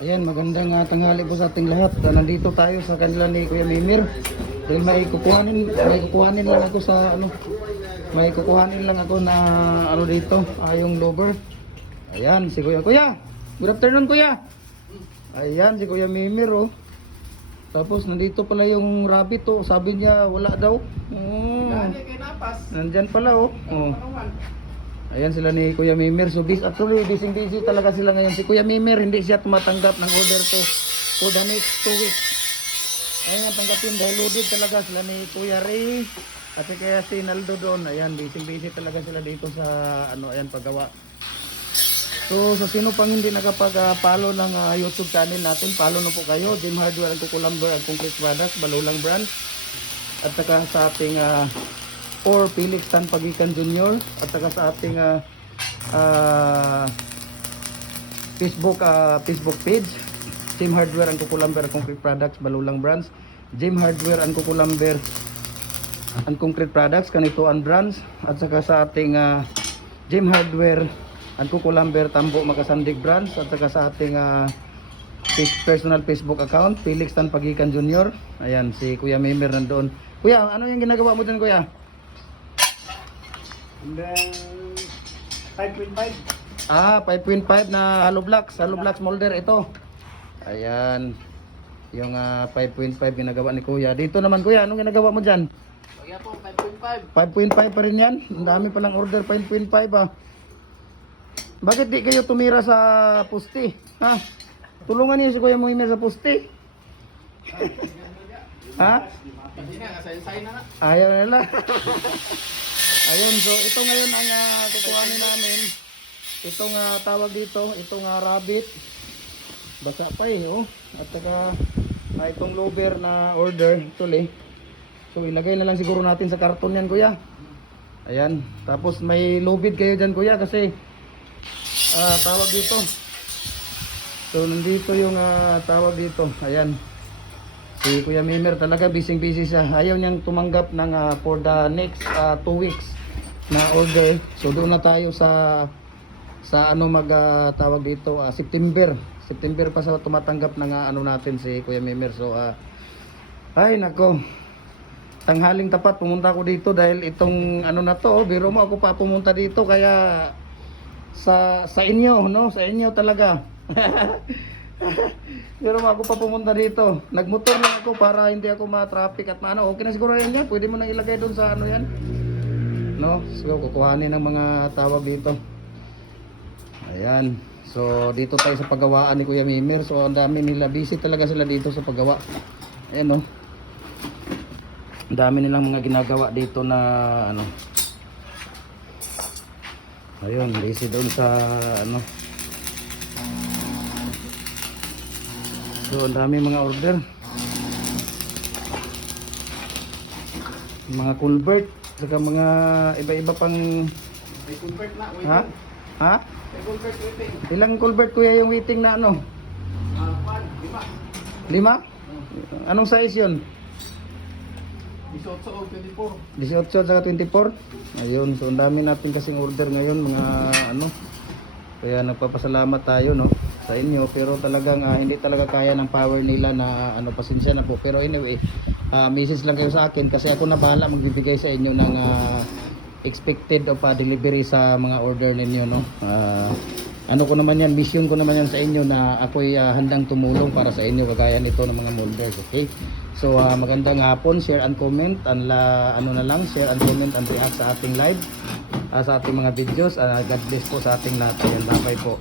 Ayan, magandang tanghali po sa ating lahat. Nandito tayo sa kanila ni Kuya Mimir. Dahil may kukuhanin lang ako sa may kukuhanin lang ako na dito, yung lover. Ayan, si Kuya. Kuya, good afternoon Kuya. Ayan, si Kuya Mimir oh. Tapos nandito pala yung rabbit oh. Sabi niya wala daw. Nandyan pala oh. Ayan sila ni Kuya Mimir. So actually busy talaga sila ngayon. Si Kuya Mimir hindi siya tumatanggap ng order to for the next 2 weeks. Ayan, tanggapin dahil loaded talaga sila ni Kuya Ray at kaya si Naldo doon. Ayan, busy talaga sila dito sa ayan paggawa. So sa sino pang hindi nakapag-follow ng YouTube channel natin, follow na po kayo. Jim Hardware and Kukulamber and Concrete Products, Balulang Brand. At saka sa ating or Felix Tan Pagikan Jr. at saka sa ating Facebook page, Jim Hardware and Kukulamber and Concrete Products, Balulang Brands. Jim Hardware and Kukulamber and Concrete Products, Kanituan Brands. At saka sa ating Jim Hardware and Kukulamber, Tambo Makasandig Brands. At saka sa ating personal Facebook account, Felix Tan Pagikan Jr. Ayan, si Kuya Mimir nandoon. Kuya, ano yung ginagawa mo dyan Kuya? And then 5.5. 5.5 na hollow blocks molder ito. Ayan. Yung 5.5 ginagawa ni Kuya. Dito naman Kuya, anong ginagawa mo diyan? Kaya po 5.5. 5.5 pa rin 'yan. Ang dami pa lang order 5.5 ah. Bakit di kayo tumira sa pusti? Ha? Tulungan niyo si Kuya Mimir sa pusti. Ha? Hindi na, kasay-say na nga. Ayaw nila. Ayun, so ito ngayon ang kukuhanin namin. Itong tawag dito, itong rabbit. Basa pa oh. At saka itong lover na order, tuloy. So ilagay na lang siguro natin sa karton yan Kuya. Ayan, tapos may lubid kayo dyan Kuya kasi tawag dito. So nandito yung tawag dito. Ayan. Si Kuya Mimir talaga busy siya. Ayaw niyang tumanggap ng for the next 2 weeks na order. So doon na tayo sa tawag dito September pa sa tumatanggap ng natin si Kuya Mimir. So ay nako. Tanghaling tapat pumunta ako dito dahil itong na to, biro mo ako pa pumunta dito kaya sa inyo no, sa inyo talaga. Pero ako pa pumunta dito. Nagmotor lang ako para hindi ako ma-traffic at okay na siguro yan. Pwede mo nang ilagay doon sa yan. No? So kukuhanin ng mga tawag dito. Ayan. So dito tayo sa paggawaan ni Kuya Mimir. So ang dami nila, busy talaga sila dito sa paggawa. Ayan no. Ang dami nilang mga ginagawa dito na ayun, busy doon sa So ang dami mga order. Mga culvert, saka mga iba-iba pang May convert na, waiting. ha? Ha? May convert waiting. Ilang culvert Kuya yung waiting na 5, 5. 5? Anong size yun? 18 o 24. 18 saka 24? Ayun, so ang dami natin kasing order ngayon mga kaya nagpapasalamat tayo no sa inyo, pero talagang hindi talaga kaya ng power nila na pasensya na po, pero anyway message lang kayo sa akin kasi ako na bahala magbibigay sa inyo ng expected of delivery sa mga order ninyo no. Ko naman yan, mission ko naman yan sa inyo na ako'y handang tumulong para sa inyo kagaya nito ng mga molders. Okay, so magandang hapon, share and comment and share and comment and react sa ating live, sa ating mga videos. God bless po sa ating lahat. Bye bye po.